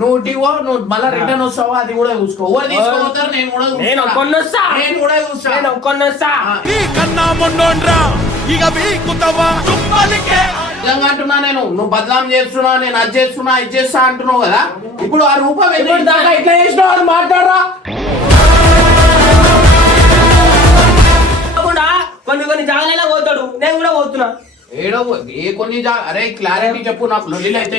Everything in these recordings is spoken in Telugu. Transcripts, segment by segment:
నువ్వు టీవో నువ్వు మళ్ళీ రిటర్న్ వస్తావా అది కూడా చూసుకో. ఎవరు తీసుకోపోతారు నేను కూడా చూస్తా. నేను కూడా చూస్తా. నిజంగా అంటున్నా నేను, నువ్వు బదలాం చేస్తున్నా, నేను అది చేస్తున్నా ఇది చేస్తా అంటున్నావు కదా. ఇప్పుడు ఆ రూపం ఎట్లా చేసినావు మాట్లాడరా. కొన్ని జాగాలలో పోతాడు, నేను కూడా పోతున్నా. ఏడో ఏ కొన్ని అరే క్లారిటీ చెప్పు నాకు. లొల్లిలు అయితే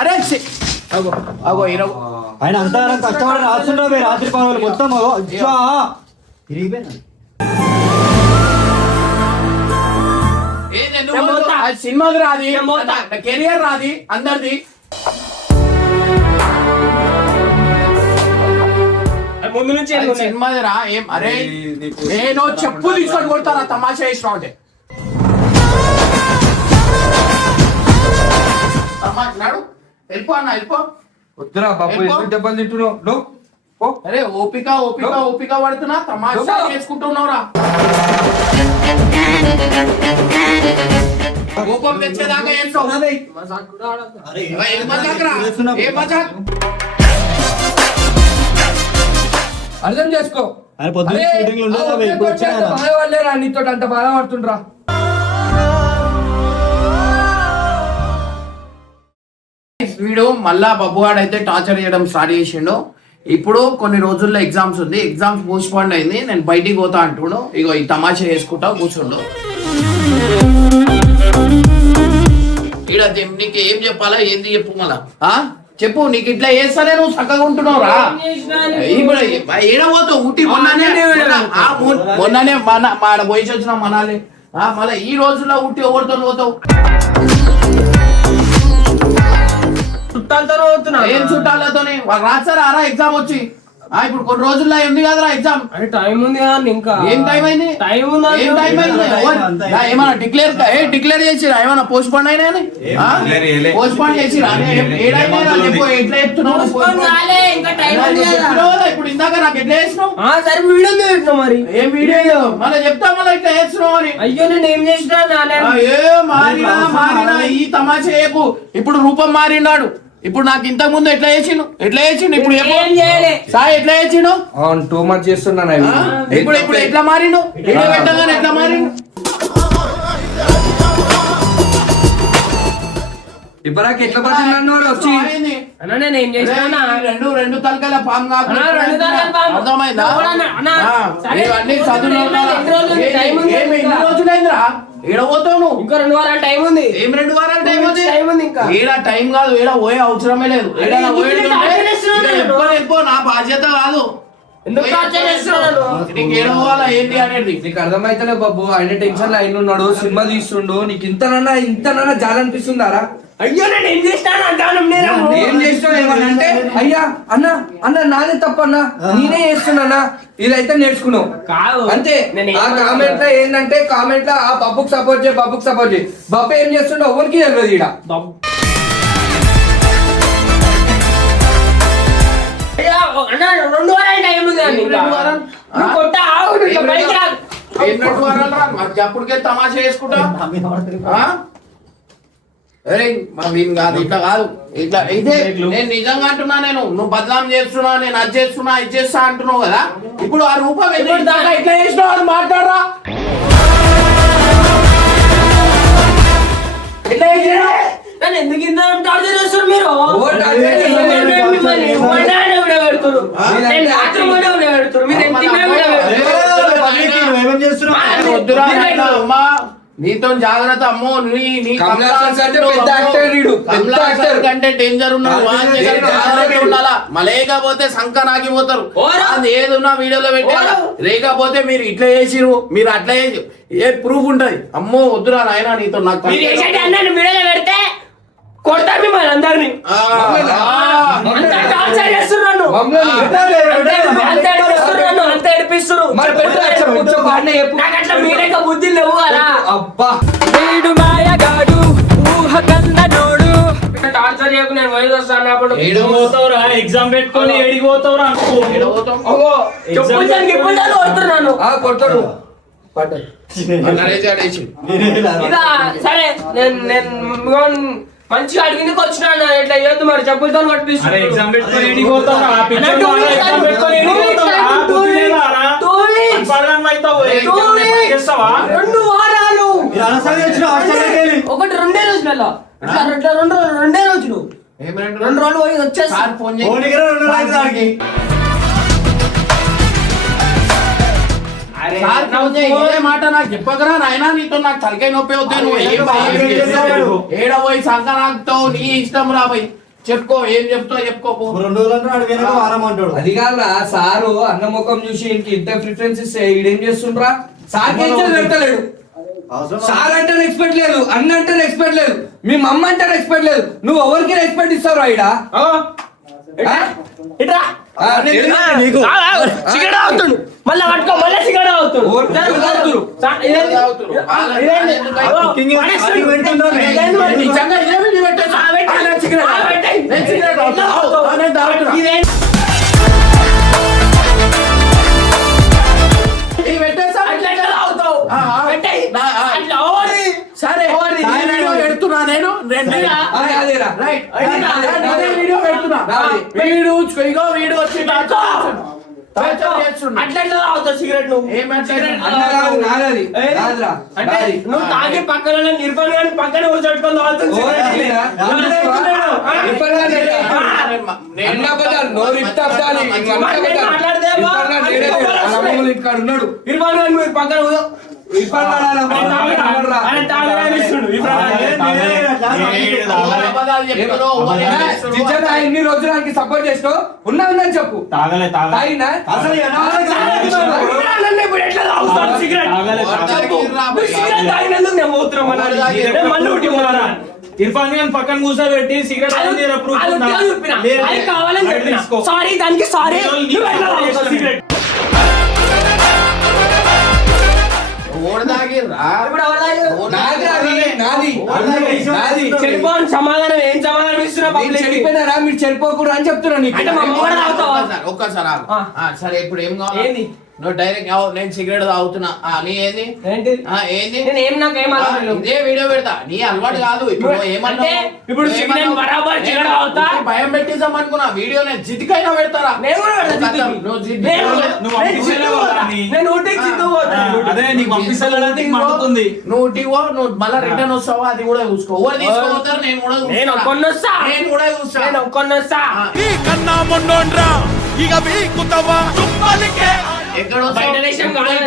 అరే అగో ఆయన అంతా కష్టపడి రాస్తుండ్రా రాత్రి పనులు మొత్తం సినిమాకి రాది, కెరియర్ రాది అందరిది. ముందు నుంచి సినిమాది రా. ఏం అరే నేను చెప్పు తీసుకొని కొడతారా తమాషా చేసినావు అంటే. నాడు వెళ్ళిపో అన్న వెళ్ళిపో. వద్దురా బాబు, ఎందుకు దెబ్బలు తింటున్నావు? అరే ఓపిక ఓపిక ఓపిక పడుతున్నా, తమాషా చేసుకుంటున్నావురా. కోపం తెచ్చేదాకా అర్థం చేసుకో. నీతో అంత బాధపడుతుండ్రా. వీడు మళ్ళా బబ్బుగాడు అయితే టార్చర్ చేయడం స్టార్ట్ చేసిండు. ఇప్పుడు కొన్ని రోజుల్లో ఎగ్జామ్స్ ఉంది, ఎగ్జామ్స్ పోస్ట్ పోన్ అయింది, నేను బయటికి పోతా అంటుడు. ఇగో ఈ తమాషా చేసుకుంటా కూర్చుండు. ఈడ నీకు ఏం చెప్పాలా ఏంది చెప్పు మళ్ళా చెప్పు. నీకు ఇట్లా చేస్తానే నువ్వు చక్కగా ఉంటున్నావురా. ఏడబోతావు ఊటీ మొన్ననే మన పోయి వచ్చినా మనాలి. మళ్ళీ ఈ రోజుల్లో ఊటీ ఎవరితో పోతావు? చుట్టాలతో పోతున్నా. ఏం చుట్టాలతోనే రాస్తారా ఎగ్జామ్ వచ్చి? ఇప్పుడు కొన్ని రోజుల్లో ఉంది కదరా ఎగ్జామ్. టైం ఉంది కదా ఇంకా. ఏం టైం అయింది? ఏమన్నా డిక్లేర్ చేసిరా? ఏమన్నా పోస్ట్ పోన్ అయినా పోస్ట్ పోన్ చేసిరా? ఎట్లా చెప్తున్నావు? ఇప్పుడు ఇందాక నాకు ఎట్లా చేసినావు? మరి ఏం వీడియో మళ్ళీ చెప్తా మళ్ళీ ఇట్లా చేస్తున్నావు అని. అయ్యో నేను ఏం చేసినా మారినా ఈ తమాషా చేయకు. ఇప్పుడు రూపం మారినాడు. ఇప్పుడు నాకు ఇంతకు ముందు ఎట్లా చేసిండు ఇప్పుడు సాయి ఎట్లా చేసిండు? టూ మచ్ చేస్తున్నాను. ఇప్పుడు ఎట్లా మారిండు? ఎట్లా మారిండు? ఇప్పటికి ఎట్లా పడుతున్నాను వచ్చి రెండు తలకాయల పాము కాకుండా అర్థమైందా? ఇవన్నీ ఎన్ని రోజులైందిరా? ఏడబోతావు నువ్వు? ఇంకా 2 వారాల టైం ఉంది. ఏం 2 వారాల టైం ఉంది? ఇంకా ఏడా టైం కాదు, ఏడా పోయే అవసరమే లేదు. నా బాధ్యత కాదు. నీకు ఏడవాలా ఏంటి అనేది నీకు అర్థమైతలే బాబు. ఆయన టెన్షన్ లో ఆయన ఉన్నాడు, సినిమా తీస్తుండు. నీకు ఇంతనన్నా జాలనిపిస్తుందారా? అయ్యో నేను ఏం చేస్తాను ఏం చేస్తావు ఏమన్నా అంటే అయ్యా అన్న నాదే తప్పన్నా, నేనే చేస్తున్నా. ఇదైతే నేర్చుకున్నావు అంతే. ఆ కామెంట్ లో ఏంటంటే కామెంట్ లో ఆ బబ్బుకు సపోర్ట్ చేయి బబ్బు ఏం చేస్తుండో ఎవరికి తెలియదు. ఈడ 2 వారాల టైం ఉంది. అప్పటికే తమాషా చేసుకుంటా. అరే కాదు ఇట్లా కాదు ఇట్లా ఇదే. నేను నిజంగా అంటున్నా నేను, నువ్వు బదలాం చేస్తున్నా, నేను అది చేస్తున్నా ఇది చేస్తా అంటున్నావు కదా. ఇప్పుడు ఆ రూపం ఎట్లా చేసినావు అని మాట్లాడరా. ఎట్లా చేసినా ఎందుకు ఇంత టార్చర్ చేస్తారు మీరు? నీతో జాగ్రత్త అమ్మో. కంటే డేంజర్ ఉండాలా. లేకపోతే సంక నాగిపోతారు. అది ఏదున్నా వీడియోలో పెట్టారా? లేకపోతే మీరు ఇట్లా చేసిరు, మీరు అట్లా చేసి ఏ ప్రూఫ్ ఉంటది? అమ్మో వద్దురా నాయన నీతో నాకు వీడియోలో పెడితే కొడతారు మిమ్మల్ని అందరినీ. బుద్ధి లేవు కదా. టార్చర్ చేయకు, నేను పోయి వస్తాను. అప్పుడు ఎగ్జామ్ పెట్టుకొని ఏడికి పోతావురా అనుకో. కొడతాడు నరేష్ ఆడేసి. సరే నేను మంచిగా అడిగినకి వచ్చినా ఇట్లా చేయొద్దు మరి చెప్పులతో అరే ఎగ్జామ్ పెట్టుకొని ఏడికి పోతావురా? ఆ పిచ్చోడు వాడు ఎగ్జామ్ పెట్టుకొని ఏడికి పోతావురా? బుద్ధి లేదా రా? పడదాం అవుతావు. చేస్తావా? 2 వారాలు ఒకటి 2 రోజులు ఇట్లా రెండే రోజులు ఏం 2 రోజులు పోయి వచ్చేసి సార్ ఫోన్ చేయి. సార్ ఫోన్ చేయి. ఇదే మాట నాకు చెప్పకరా నాయనా, నీతో నాకు తలకాయ నొప్పి అవుతాయి. నువ్వు ఏం ఏడ పోయి సంక నాకుతావు, నీ ఇష్టం రా పోయి చెప్పుకో, ఏం చెప్తావు చెప్పుకోపో. 2 రోజులు వారం అంటాడు. అది కాదురా సారు అన్న ముఖం చూసి ఇంత ప్రిఫరెన్స్ ఇస్తే ఈడేం చేస్తుండ్రా? సార్ పెడతలేడు. సార్ అంటే రెస్పెక్ట్ లేదు, అన్న అంటే రెస్పెక్ట్ లేదు, మీ మమ్మ అంటే రెస్పెక్ట్ లేదు. నువ్వు ఎవరికి రెస్పెక్ట్ ఇస్తావు రా ఈడ? సిగరెట్ అవుతాడు మళ్ళీ పట్టుకో, మళ్ళీ సిగరెట్ అవుతాడు. నిజంగా ఇదే వీడియో పెట్టేసి నేను సిగరెట్ తాగుతున్నా. నేను తాగుతున్నా. ఇది పెట్టేసా? సరే వీడియో పెడుతున్నా నేను. రైట్ వీడియో పెడుతున్నా. వీడియో వీడియో వచ్చి అట్లా అవుతావు సిగరెట్ నువ్వు అంటే నువ్వు తాగి పక్కన నిర్భర్ గాని పక్కన కూర్చోట్టుకొని తాగుతుంది ఉన్నాడు నిర్భర్ గాని మీరు పక్కన ఎన్ని రోజులకి సపోర్ట్ చేస్తావు? ఉన్నా ఉందని చెప్పు. తాగినా ఇర్ఫాన్ ఖాన్ పక్కన కూర్చోబెట్టి సిగరెట్ సారీ దానికి సారీ సమాధానం ఏం సమాధానం చెడిపోయినారా? మీరు చెడిపోకూడదు అని చెప్తున్నా నీకు. ఒక్కసారి సరే ఇప్పుడు ఏం కావాలి? నువ్వు డైరెక్ట్ నేను సిగరెట్ తాగుతున్నా నీ ఏంది ఏంది ఇదే వీడియో పెడతా. నీ అలవాటు కాదు. ఇప్పుడు ఏమన్నా ఇప్పుడు భయం పెట్టిద్దాం అనుకున్నా. వీడియో నేను జిద్దుకైనా పెడతారా? నువ్వు టీవో నువ్వు మళ్ళీ రిటర్న్ వస్తావా? అది కూడా చూసుకో. ఎవరు తీసుకోతారు? నేను కూడా చూస్తా. ఎక్కడో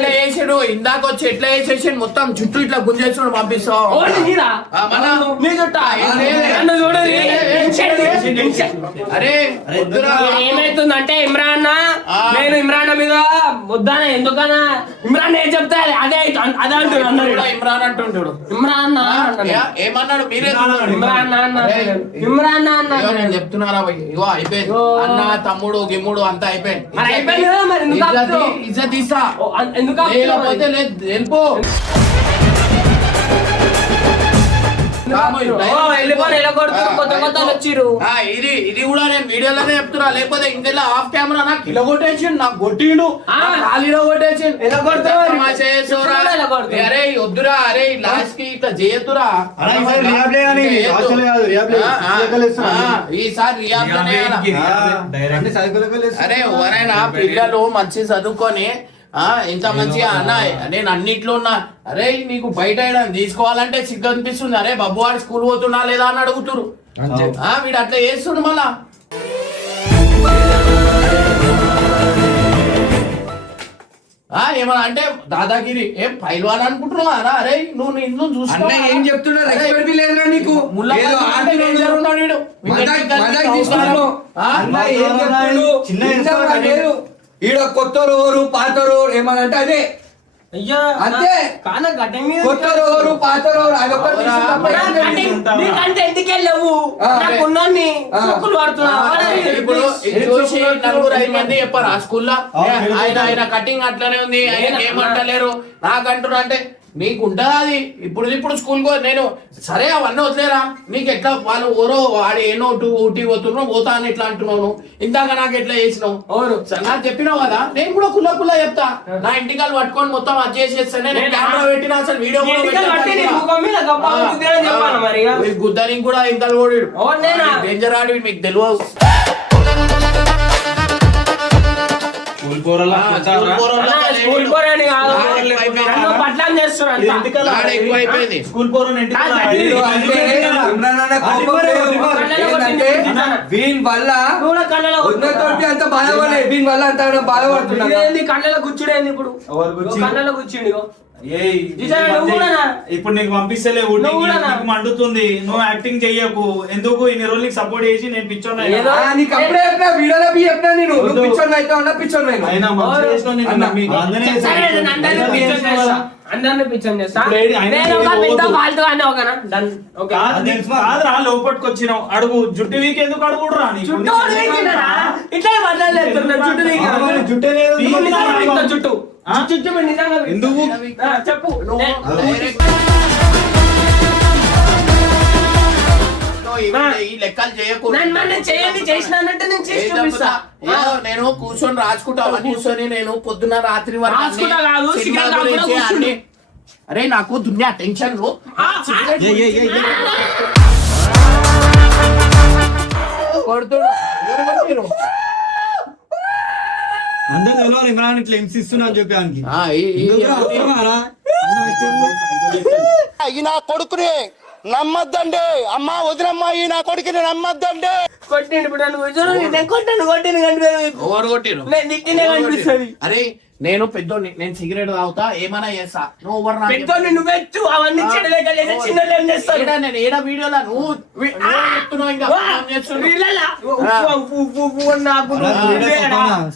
వేసాడు ఇందాక వచ్చి ఎట్లా వేసేసి మొత్తం చుట్టూ ఇట్లా గుంజేసుకుని పంపిస్తావు. అరే ఏమైతుందంటే ఇమ్రాన్ నేను ఇమ్రాన్ మీద వద్దానే ఎందుకన్నా ఇమ్రాన్ ఏం చెప్తా అదే అదే అంటున్నాడు. ఇమ్రాన్ అంటుంటాడు. ఇమ్రాన్ ఏమన్నాడు? మీరే ఇమ్రాన్ నేను చెప్తున్నారా? ఇగో అయిపోయింది. అన్న తమ్ముడు గిమ్ముడు అంతా అయిపోయింది. ఇజ్జత్ ఇస్తా. ఎందుకు లేకపోతే లేదు వెళ్ళిపో. ఇది కూడా నేను వీడియోలోనే చెప్తున్నా. లేకపోతే ఇంకెలా ఆఫ్ కెమెరా నాకు ఇలా కొట్టేసి నాకు కొట్టిండు ఖాళీలో కొట్టేసి అరే వద్దురా. అరే లాస్ట్ కి ఇట్లా చేయొద్దురా. ఈసారి అరే ఎవరైనా పిల్లలు మంచి చదువుకొని ఇంత మంచిగా అన్న నేను అన్నిట్లో ఉన్నా. అరే నీకు బయట తీసుకోవాలంటే సిగ్గు అనిపిస్తుంది. అరే బాబు వాడు స్కూల్ పోతున్నా లేదా అని అడుగుతురు. వీడు అట్లా చేస్తుండు. మళ్ళా ఏమన్నా అంటే దాదాగిరి ఏం పైల్వాన్ అనుకుంటున్నావా? అరే నువ్వు నిన్ను చూస్తున్నా ఏం చెప్తున్నా నీకు ఈడ కొత్తరు పాతరు ఏమనంటే అదే అయ్యా అంతే. కొత్తరు పాతరు నీకంటే ఇంటికి వెళ్ళవు నలుగురు 5 మంది చెప్పారు ఆ స్కూల్లో ఆయన కటింగ్ అట్లనే ఉంది. ఆయన ఏమంటలేరు నాకంటున్నా అంటే నీకు ఉంటుందా అది ఇప్పుడు స్కూల్ నేను సరే అవన్నీ వదిలేరా నీకు ఎట్లా వాళ్ళు ఓరో వాడు ఏనో ఊటీ పోతున్నావు పోతా అని ఎట్లా అంటున్నావు ఇందాక నాకు ఎట్లా చేసినావు సరే నాకు చెప్పినావు కదా నేను కూడా కుల్ల చెప్తా నా ఇంటికాలు పట్టుకొని మొత్తం అది చేసేస్తానే నేను కెమెరా పెట్టినా అసలు వీడియో గుద్దరికి కూడా ఇంతలు ఓడిడు డేంజర్ ఆడి మీకు తెలియదు స్కూల్ పోరని వీని వల్ల అంత బాధపడలే వీని వల్ల అంత బాధపడుతున్నా కళ్ళలో కూర్చుడేంది ఇప్పుడు కళ్ళలో కూర్చుండి ఇప్పుడు నీకు పంపిస్తలే నీకు మండుతుంది నువ్వు యాక్టింగ్ చెయ్యకు ఎందుకు ఇన్ని రోజులకి సపోర్ట్ చేసి నేను పిచ్చోన్నా నీకు అప్పుడే చెప్పినా వీడియోలో చెప్పినా నేను పిచ్చోన్ అయితే ఉన్నా పిచ్చోన్ అందరిని పిచ్చని చేస్తా లోపలికి వచ్చినావు అడుగు జుట్టు వీక్ ఎందుకు అడుగుడు రా ఇట్లా మాట్లాడలేదు జుట్టు ఎందుకు చెప్పు ఈ లెక్కలు చేయకూడదు నేను కూర్చొని రాసుకుంటా కూర్చొని నేను పొద్దున రాత్రి వరకు అరే నాకు దునియా టెన్షన్ కొడుతుడు అందరూ ఇమ్రాన్ ఇట్లా హింసిస్తున్నా అని చెప్పి ఈ నా కొడుకుని నమ్మద్దండి అమ్మా వదినమ్మా ఈ నా కొడుకుని నమ్మద్దండి అరే నేను పెద్దోని నేను సిగరెట్ తాగుతా ఏమైనా చేస్తా నువ్వు నేను ఏడా వీడియోలా నువ్వు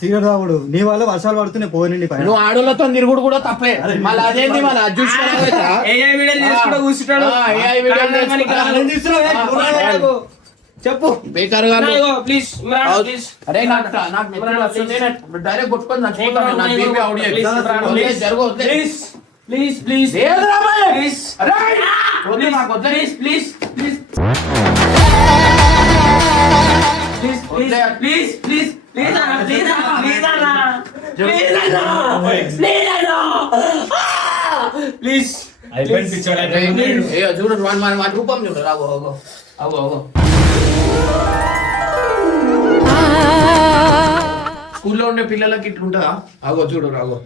సిగరెట్ తాగుడు నీ వల్ల వర్షాలు పడుతున్నాయి పోనండి నువ్వు ఆడోళ్ళతో తిరుగుడు కూడా తప్పే మళ్ళీ అదేంటి మళ్ళీ చెప్పు బేకార్ ప్లీజ్ అరే నాకు డైరెక్ట్ కొట్టుకొని ప్లీజ్ ప్లీజ్ ప్లీజ్ చూడండి మన రూపం చూడు రాగో అగో అగో అగో స్కూల్లో ఉండే పిల్లలకి ఇట్లుంటుందా అగో చూడు రాగో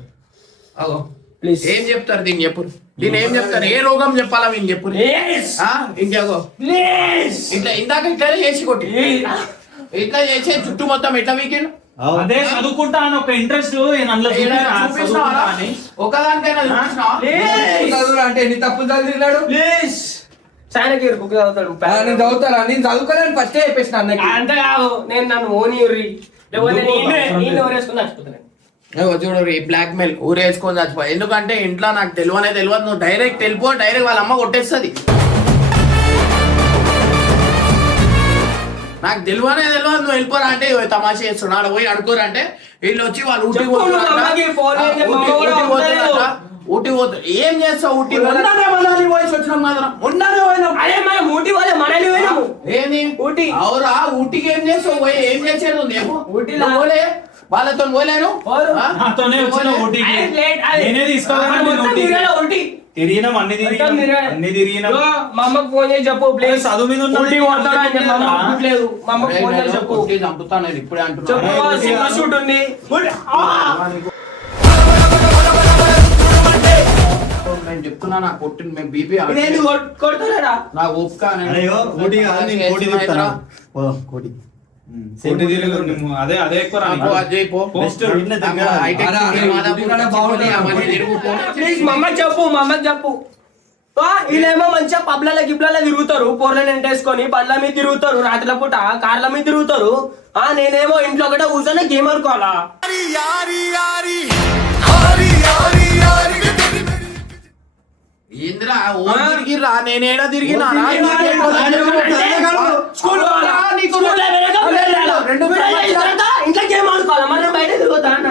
అగో ప్లీజ్ ఏం చెప్తారు దీన్ని చెప్పు దీన్ని ఏం చెప్తారు ఏ రోగం చెప్పాలా వీళ్ళు చెప్పు ఇంకేగో ఇట్లా ఇందాక ఇట్లా చేసి కొట్టి ఇట్లా చేసే చుట్టూ మొత్తం ఎట్లా వీకెండ్ అదే చదువుకుంటా అని ఒక ఇంట్రెస్ట్ ఒకదానికైనా అంటే ఎన్ని తప్పులు చదివినాడు నేను చదువుతారా నేను చదువుకోలేను ఫస్ట్ చెప్పేసిన అన్నకి అంత కాదు నేను నన్ను ఓని చూడు ఈ బ్లాక్ మెయిల్ ఊరేసుకొని చచ్చిపో ఎందుకంటే ఇంట్లో నాకు తెలియదు నువ్వు డైరెక్ట్ వెళ్ళిపో డైరెక్ట్ వాళ్ళ అమ్మ కొట్టేస్తుంది నాకు తెలియదు నువ్వు వెళ్ళిపోరా అంటే తమాషా చేస్తున్నాడు పోయి అడుకోరా అంటే వీళ్ళు వచ్చి వాళ్ళు ఊటీ ఊటీ పోతారు ఏం చేస్తావు ఊటీ మనల్ని పోయి వచ్చినాం మాత్రం ఏంది ఊటీ అవురా ఊటీకి ఏం చేస్తావు పోయి ఏం చేసేది ఉంది ఊటీలో పోలే వాళ్ళతో పోలేను తిరిగినాం అన్ని తిరిగినాం మా అమ్మకు ఫోన్ చేసి చెప్పు ప్లీజ్ చదువు మీద లేదు మా అమ్మకు ఫోన్ చేసి చెప్పు చంపుతా నేను ఇప్పుడే అంటున్నా షూట్ ఉంది నేను చెప్తున్నా నాకు కొట్టింది మేము బీపీ కొడతారా నా ఓపిక అదే అదే ఎక్కువ ప్లీజ్ మా అమ్మకి చెప్పు వీళ్ళేమో మంచిగా పబ్లలో గిబ్లలో తిరుగుతారు పోర్లను ఎంటేసుకొని బండ్ల మీద తిరుగుతారు రాత్రిల పూట కార్ల మీద తిరుగుతారు నేనేమో ఇంట్లో ఒకటే కూర్చొని గేమ్ అనుకోవాలా ఇంద్రా ఓ తిరిగిరా నేనేడా తిరిగినా ఇంట్లో గేమ్ ఆడుకోవాలా మనం బయట తిరుగుతా అన్న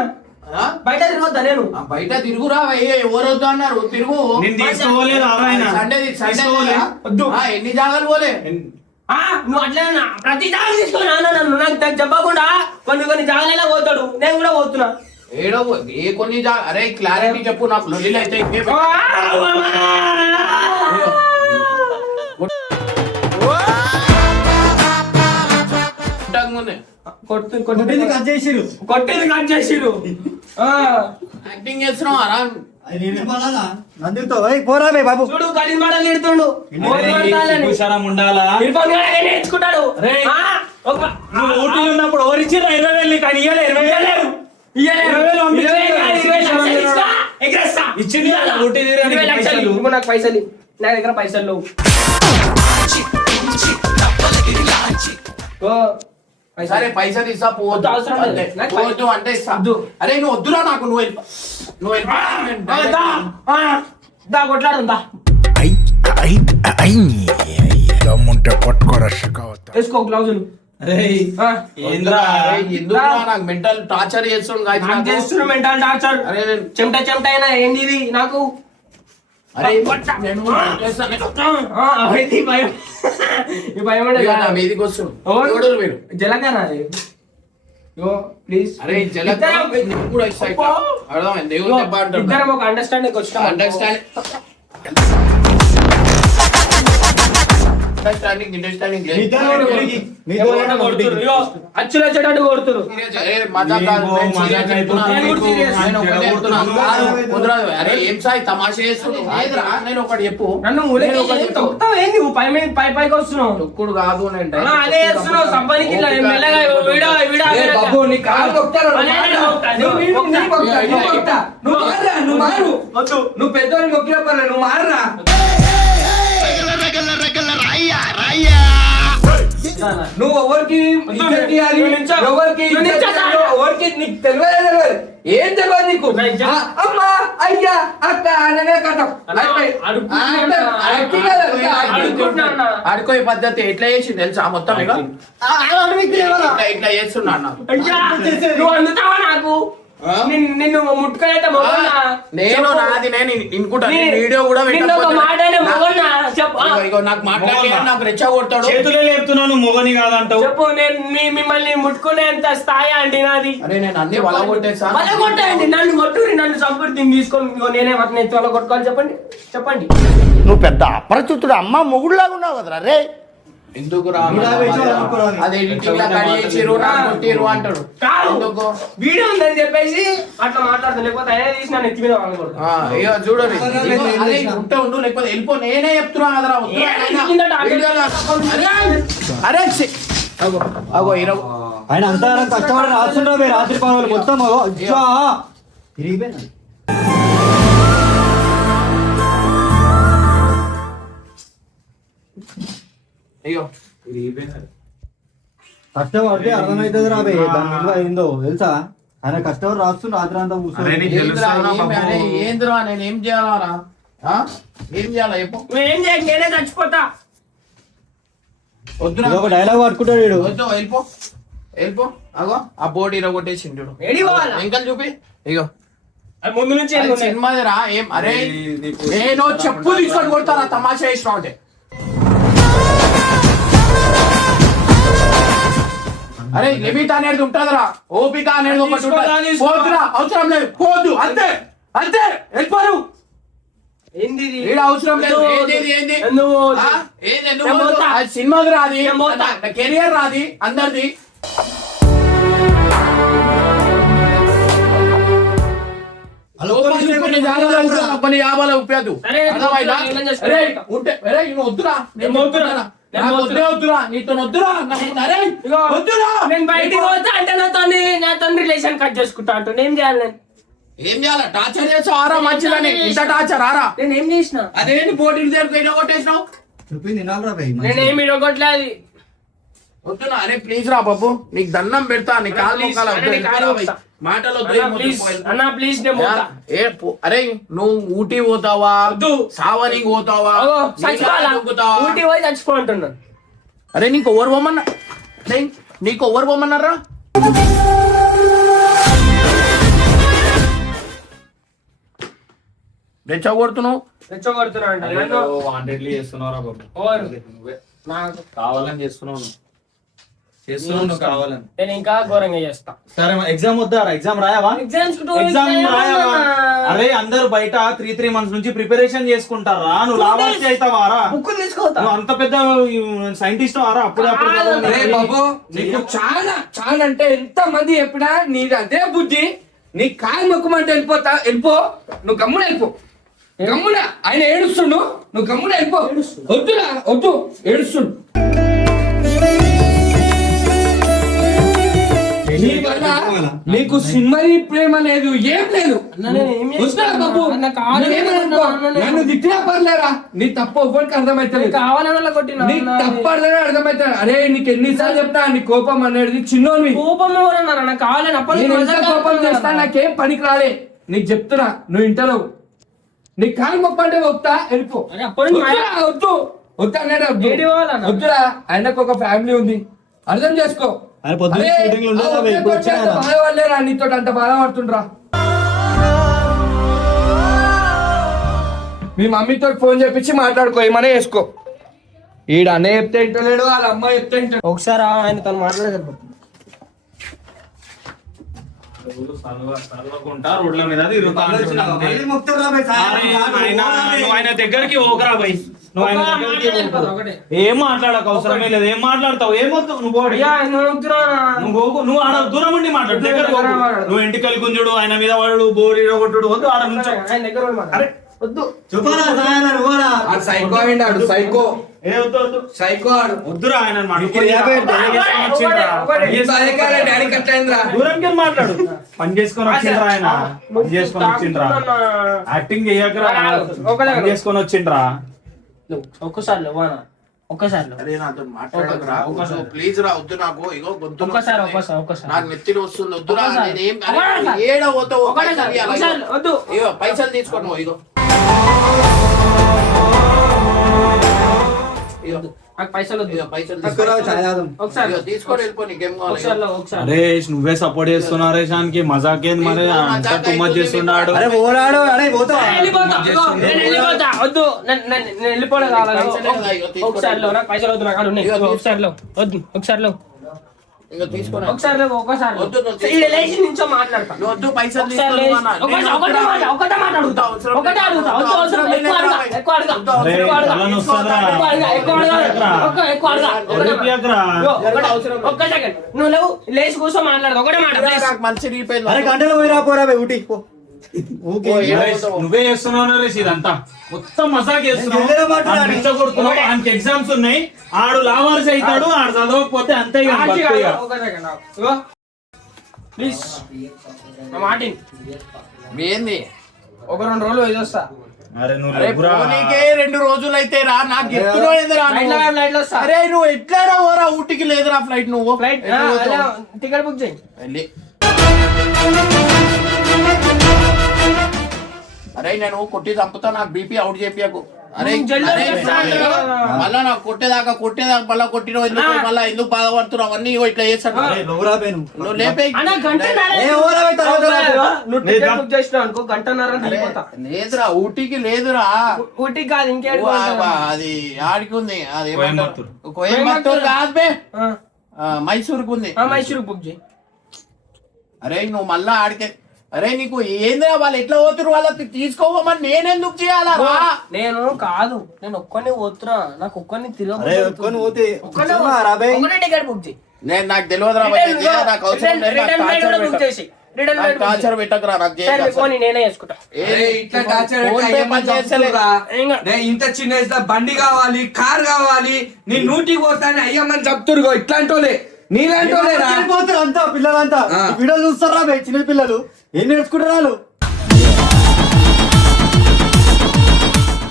ఆ? బయట తిరగొద్దా నేను ఆ, బయట తిరుగురా ఎవరు వద్దు అన్నారు తిరుగు నేను తీసుకోలేదు ఆయన సండే తీసుకోలే. వద్దు. ఎన్ని జాగాలు పోలే నువ్వు అట్లా ప్రతి జాగా తీసుకొని నన్ను నాకు చెప్పకుండా కొన్ని జాగాలైనా పోతాడు నేను కూడా పోతున్నా. ఏడో ఏ కొన్ని అరే క్లారిటీ చెప్పు నాకు లొల్లిలు అయితే ఇంకేం ముందే కొట్టింది కట్ చేసిరు కొట్టేది కట్ చేసిరు. యాక్టింగ్ చేస్తున్నావు అరా నందితో పోరా బే బాబు చూడు గలీజ్ మాటలు తిడుతుండు. చూసారా ఉండాలా ఇర్ఫాన్ గాడు అదే నేర్చుకుంటాడు. రేయ్. ఆ, ఒక- నువ్వు ఊటీలో ఉన్నప్పుడు ఓరిచ్చిరా 20,000 కానీ ఇయ్యలే 20,000 ఇయ్యలేరు. 20,000 పంపించు. 20 లక్షలు ఇస్తా, ఎగరేస్తా. ఇచ్చింది కదా, ఊటీ తీరా 20 లక్షలు పైసలు. ఇవ్వు నాకు పైసలు ఇవ్వు. నా దగ్గర పైసలు లేవు. ఓ, పైసలు. సరే పైసలు ఇస్తా వద్దు, పోవద్దు అవసరం లేదు. అంతే. నాకు పోవద్దు అంటే ఇస్తా వద్దు. అరే నువ్వు వద్దురా నాకు నువ్వు వెళ్ళిపో. నువ్వు వెళ్ళిపో. నేను ఆ, దా, ఆ, దా కొట్లాడు దా. దమ్ముంటే పట్టుకోరా షికావత వేసుకో గ్లౌజులు. రేయ్ ఆ, ఏంద్రా అరే, ఎందుకురా నాకు మెంటల్ టార్చర్ చేస్తుండు guys నాకు నాకు. చేస్తున్న మెంటల్ టార్చర్. అరే నేను- చెమట అయినా ఏంది ఇది నాకు. అరే నేను చేస్తాను. ఆ, అవైతే ఈ భయం ఈ భయం అంటే ఇక నా మీదికి వస్తుండు. ఎవరు? ఎవడు మీరు జలగానా అది? యో ప్లీజ్ అరే జల కూడా excited. అర్థమైంది దేవుడు దెబ్బ అంటాడు. ఇద్దరం ఒక అండర్స్టాండింగ్ వచ్చినాం. అండర్స్టాండింగ్ ఇద్దరు కొడుకు. మీ ఎవరైనా కొడుతురు. ఇగో, అచ్చులు వచ్చేటట్టు కొడుతురు. ఏం సాయి తమాషా చేస్తున్నావు? ఏదిరా? నేను ఒకటి చెప్పు. నన్ను నేను ఒకటి చెప్తా. తొక్కుతావు ఏంది నువ్వు పైకి వస్తున్నావు. తొక్కుడు కాదు నేను ఆ, అదే చేస్తున్నావు సంపానికి ఇట్లా మెల్లగా వీడా వీడా ఏ బాబు నీ కాలు కొట్టారు అదే నేను కొడతా. నువ్వు మారు వద్దు. నువ్వు పెద్దోని మొక్కిన పర్లేదు నువ్వు మారరా నువ్వు ఎవరికి ఇజ్జత్ ఇయ్యాలి, ఎవరికి ఇజ్జత్ ఇయ్యాలి, ఎవరికి నీకు తెలియదు ఏం తెలియదు నీకు ఆ, అమ్మా అయ్యా అక్క అననే కథం ఆడుకో ఈ పద్ధతి ఎట్లా చేసింది తెలుసా మొత్తం ఇక ఇట్లా చేస్తున్నా అన్న. అయ్యా, నువ్వు అందుతావా నాకు? నిన్ను ముట్టుకునైతే మొగన్నా. నేను నాది నేను ఇంకుంటా వీడియో కూడా నిన్ను ఒక మాట అయినా మొగన్నా చెప్పు. ఆ, ఇగో నాకు మాట్లాడి నాకు రెచ్చగొడతాడు. చేతులే లేపుతున్నావు నువ్వు మొగని కాదంటావు చెప్పు నేను మిమ్మల్ని ముట్టుకునేంత స్థాయి అండి నాది. అరే నేను అన్ని వలగొట్టేసా. కొట్టండి నన్ను కొట్టురి నన్ను చంపుడు దీన్ని తీసుకొని ఇగో నేనే వాటిని ఎత్తి వల్ల కొట్టుకోవాలి చెప్పండి చెప్పండి. నువ్వు పెద్ద అపరిచితుడు అమ్మ మొగుడులాగా ఉన్నావు కదరా రే. ఎందుకు రా ఇలా వేసి అనుకోరాదు. అది ఎడిటింగ్ లా కట్ చేసిర్రు నాకు కొట్టిర్రు అంటాడు. కాదు. ఎందుకు? వీడియో ఉందని చెప్పేసి అట్లా మాట్లాడుతుంది లేకపోతే ఆయన తీసి నన్ను ఎత్తి మీద వాడకూడదు. ఇగో చూడండి ఇగో అదే ఉండు లేకపోతే వెళ్ళిపో నేనే చెప్తున్నా కదరా వద్దురా నాయనా. వీడియోలో అరే ఛీ. అగో అగో ఇరవై ఆయన అంతా కష్టపడి రాస్తుండ్రా రాత్రి పనులు మొత్తం తిరిగిపోయినా అయ్యో కష్టపడితే అర్థమవుతుంది రాబే దాని విలువ ఏందో తెలుసా ఆయన కష్టపడి రాస్తుండ్రు రాత్రి అంతా ఏంద్రా నేను ఏం చేయాలరా ఏం చేయాలా చెప్పు నువ్వేం చేయకు నేనే చచ్చిపోతా. వద్దురా ఒక డైలాగ్ పట్టుకుంటాడు వీడు వద్దు వెళ్ళిపో వెళ్ళిపో అగో ఆ బోర్డు ఇరగొట్టేసిండు చూడు. ఏడి పోవాలా? ఎంకలు చూపి ఇగో అది ముందు నుంచి అది సినిమాదిరా ఏం అరే నేను చెప్పు తీసుకొని కొడతారా తమాషా చేసినావు అంటే. అరే లిమిట్ అనేది ఉంటుందిరా ఓపిక అనేది ఒకటి ఉంటుంది. పోతురా అవసరం లేదు పోదు అంతే అంతే వెళ్ళిపోరు ఏంది ఇది? ఈడ అవసరం లేదు ఏంది ఏంది నువ్వు ఆ? ఏంది ఎందుకు నేను పోతా. అది సినిమాకి రాది నేను పోతా. కెరియర్ రాది అందరిది. కొన్ని యాభాలు ఉపయోగ సరే, నేను చేసుకుంటా. వద్దురా నేను నేను పోతున్నా. వద్దురా నేను నాకు పోతున్నా. వద్దురా నీతో వద్దురా నాకు అరే ఇగో, వద్దురా నేను బయటికి పోతా అంటే నాతో రిలేషన్ కట్ చేసుకుంటా అంటూ ఏం చేయాలి నేను? ఏం చేయాలి టార్చర్ చేసావు ఆరా మంచిదని ఇంత టార్చర్ ఆరా నేను ఏం చేసిన? అదేంటి పోటీలు దగ్గర కొట్టేసినావు చెప్పింది వినాలి రా నేనేమి ఇడగొట్టలేదు. వద్దునా అరే ప్లీజ్ రా బాబు నీకు దండం పెడతా నీ కాలు please, మొక్కాల అరే, నీ కాలు మొక్తా. మాటలు వద్దు, అన్నా ఏం వద్దు, ప్లీజ్ పోయి. అన్నా ప్లీజ్ నేను పోతా. అరే నువ్వు ఊటీ పోతావా వద్దు. సావనికి పోతావా అగో, నీళ్ళలో చచ్చిపోవాలా? దూకుతావా? ఊటీ పోయి చచ్చిపో అంటున్నాను. అరే నీకు ఎవరు పోమన్నా నీకు ఎవరు పోమన్నారా రెచ్చగొడుతున్నావు రెచ్చగొడుతున్నా అంట నన్ను వాంటెడ్లీ చేస్తున్నావురా బాబు. ఓరు. నువ్వే నాకు కావాలని చేస్తున్నావు నువ్వు కావాలని. నేను ఇంకా ఘోరంగా చేస్తా. సరే ఎగ్జామ్ వద్దా? ఎగ్జామ్ రాయవా? ఎగ్జామ్స్ ఎగ్జామ్ రాయవా? అరే అందరు బయట 3 months నుంచి ప్రిపరేషన్ చేసుకుంటారా? నువ్వు లావార్చి అవుతావారా? బుక్కులు తీసుకోతా. నువ్వు అంత పెద్ద సైంటిస్ట్ వారా? అప్పుడు అరే బాబు నీకు చాలా చాలా అంటే ఎంత మంది చెప్పినా నీది అదే బుద్ధి. నీ కాలు మొక్కమంటే వెళ్ళిపో. నువ్వు గమ్మున వెళ్ళిపో. గమ్మున ఆయన ఏడుస్తుండు, నువ్వు గమ్మున వెళ్ళిపో. వద్దురా వద్దు, ఏడుస్తుండు. నీ వల్ల నీకు సినిమా ప్రేమ లేదు, ఏం లేదు. వద్దురా బాబు, నేనేమనుకో, నన్ను తిట్టినా పర్లేరా, నీ తప్పు ఎవరికి అర్థమైతే కావాలని కొట్టిన నీ తప్పడనే అర్థమైతే. అరే నీకు ఎన్నిసార్లు చెప్తా నీ కోపం అనేది చిన్నోని. కోపం ఎవరన్నారు? నాకు కావాలని అప్పటి నేను ఎంత కోపం చేస్తా నాకేం పనికి రాలే. నీకు చెప్తున్నా, నువ్వు ఇంటలో నీ కాలు మొప్పంటే వద్దా వెళ్ళిపో. వద్దు వద్దు అన్నాడు. వద్దురా, ఆయనకు ఒక ఫ్యామిలీ ఉంది, అర్థం చేసుకో. బాధపడలేరా నీతో అంత బాధపడుతుండ్రా. మీ మమ్మీతో ఫోన్ చేపించి మాట్లాడుకో, ఏమన్నా చేసుకో. ఈడ అనే చెప్తే ఇంటలేడు, వాళ్ళ అమ్మ చెప్తే ఇంటాడు. ఒకసారి ఆయన తను మాట్లాడేది రోడ్ల మీద తిరుగుతా ఆయన దగ్గరికి ఓకరా పోయి. నువ్వు ఆయన దగ్గరికి ఏం మాట్లాడక అవసరమే లేదు. ఏం మాట్లాడతావు? ఏమవుతావు నువ్వు? నువ్వు ఆడ దూరం ఉండి మాట్లాడు, దగ్గర నువ్వు ఇంటికి గుంజుడు, ఆయన మీద వాడు బోడి కొట్టుడు వద్దు. ఆడ నుంచి వద్దు సైకో అయిండాడు, సైకో సైకో ఆడు. వద్దురా ఆయన డాడీ కట్టయిందిరా. దూరంకి మాట్లాడు. పని చేసుకొని వచ్చిండ్రా ఆయన, పని చేసుకొని వచ్చిండ్రా. యాక్టింగ్ చేయకరా, పని చేసుకొని వచ్చిండ్రా. ఒక్కసారి ఒక్కసారి అరే నాతో మాట్లాడకురా ప్లీజ్ రా. వద్దు నాకు, ఇగో గొంతు ఒక్కసారి నాకు నెత్తిని వస్తుంది. వద్దురా, నేనేం ఏడ పోతావు? ఇగో పైసలు తీసుకోండి. ఇగో నాకు పైసలు తీసుకొని వెళ్ళిపో. నీకేం కావాలి? అరే నువ్వే సపోర్ట్ చేస్తున్నావు రేషానికి. మజాకేంది మరి, అంతా టుమ్మత్ చేస్తున్నాడు. వద్దు, నేను వెళ్ళిపోవడం కావాలి. ఒకసారి నాకు పైసలు వద్దు, నాకు వద్దు. ఒకసారి ఇంకా తీసుకొని ఒకసారి లేచి నుంచో మాట్లాడతా. వద్దు, పైసలు ఒకటే మాట అడుగుతా. ఒక్క సెకండ్ నువ్వు లేవు, లేచి కూర్చో మాట్లాడదు. ఒకటే మాట మంచి రీపోయింది. గంటలు పోయిరా పోరా ఊటీ నువ్వే చేస్తున్నావు రేష్, ఇదంతా మొత్తం మజాక్ చేస్తున్నావు. ఆయనకి ఎగ్జామ్స్ ఉన్నాయి, ఆడు లావార్స్ అవుతాడు. ఆడు చదవకపోతే అంతే. ప్లీజ్ మాట ఏంది? ఒక 2 రోజులు వేసొస్తా. అరే నువ్వు 2 రోజులు అయితే రా. నాకు చెప్తున్నావు. అరే నువ్వు ఎట్లా రావరా ఊటికి? లేదురా ఫ్లైట్. నువ్వు ఫ్లైట్ టికెట్ బుక్ చేయి. అరే నేను కొట్టి చంపుతా, నాకు బీపీ అవుట్ చేపియకు. అరే మళ్ళా నాకు కొట్టేదాకా మళ్ళా కొట్టిన మళ్ళా ఎందుకు బాధపడుతున్నావు? అవన్నీ ఇట్లా చేస్తాడు. నువ్వు లేపే. లేదురా ఊటీకి, లేదురా ఊటీకి కాదు, ఇంకేడు అది ఆడికి ఉంది. అది కోయంబత్తూరు కాదు బే, మైసూరుకు ఉంది. మైసూరు బుక్ చేయి. అరే నువ్వు మళ్ళా ఆడితే, అరే నీకు ఏందిరా వాళ్ళు ఎట్లా పోతురు? వాళ్ళకి తీసుకోమని నేనెందుకు చేయాలా? నేను కాదు, నేను ఒక్కనే పోతున్నా. నాకు ఒక్కని తిరగ టికెట్ బుక్ చేయి. నేను నాకు తెలియదురా, నాకు అవసరం లేదు. టార్చర్ పెట్టకరా, నాకు నేనే చేసుకుంటా. ఇంత చిన్న బండి కావాలి, కార్ కావాలి, నీ నూటికి పోతాను అయ్యమ్మని చెప్తురు. ఇట్లాంటి వాళ్ళే నీలాంటి పోతారు అంతా పిల్లలంతా. వీడియోలు చూస్తారా చిన్న పిల్లలు? ఏం నేర్చుకుంటారా వాళ్ళు?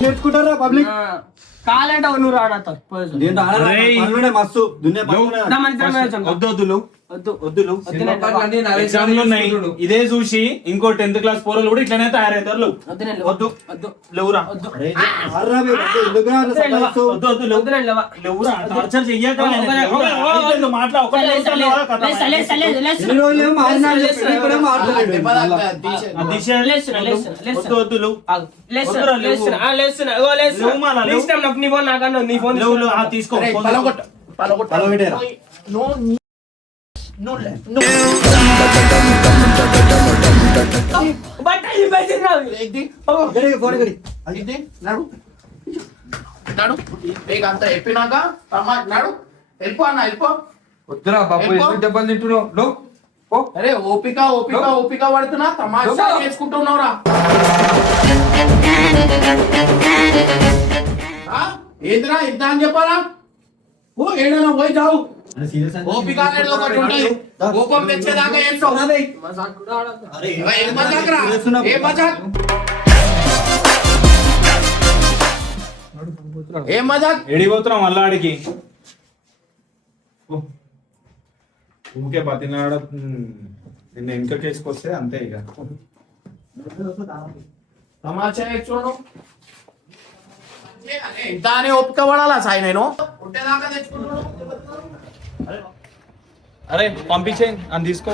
నేర్చుకుంటారా పబ్లిక్? కాలంటే నువ్వు రాడా మస్తు వద్దు వద్దులు సినిమా పాటలన్నీ నరేష్ ఎగ్జామ్లు ఉన్నాయి చూడు. ఇదే చూసి ఇంకో 10th క్లాస్ పోరలు కూడా ఇట్లనే తయారవుతారు లేవు. వద్దు లేవురా అరే, ఇది ఆర్రా బే, వద్దు, ఎందుకురా అట్లా సతాయిస్తావు? వద్దు లేవు. లేవురా టార్చర్ చెయ్యక మాట్లా ఎన్ని రోజులు ఏమో మారినా అని చెప్పి ఇప్పుడేమో మారతలేడు. దెబ్బ తాకుతా, తీసేయ్. వద్దు లేవు. తీసుకో అరే, పలగొట్టు, పలగొట్టు. పలగొట్టేరా? నువ్వు ఇది, ఇక్కడికి ఫోన్ ఇక్కడికి. ఇది, నడు నడు నీకు అంత చెప్పినాక నడు వెళ్ళిపో అన్న వెళ్ళిపో. వద్దురా బాబు, ఎందుకు దెబ్బలు తింటున్నావు? నో, పో. అరే ఓపిక ఓపిక ఓపిక పడుతున్నా తమాషా చేసుకుంటున్నావురా. ఏంద్రా ఇంత అని చెప్పాలా? ఓ ఏడైనా పోయి చావు. అరే, సీరియస్ అంటే ఓపిక అనేది ఒకటి ఉంటుంది. కోపం తెచ్చేదాకా చేస్తావు. అరే, ఏం మజాక్ రా? ఏం మజాక్? ఏం మజాక్? ఎడిపోతున్నాం మళ్ళా ఆడికి ఊకే బతినాడ నిన్న ఇంకా కేసుకొస్తే అంతే ఇక తమాషా చూడు. ఇంత అని ఓపిక పడాలా సాయి నేను ఉంటేదాకా తెచ్చుకుంటున్నాను. అరే పంపించేయి అని తీసుకో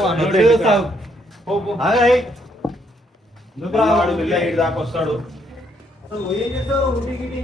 ఆగే. ఎందుకురా? దాకా వస్తాడు అసలు ఏం చేస్తావు? ఉట్టి గిట్టి.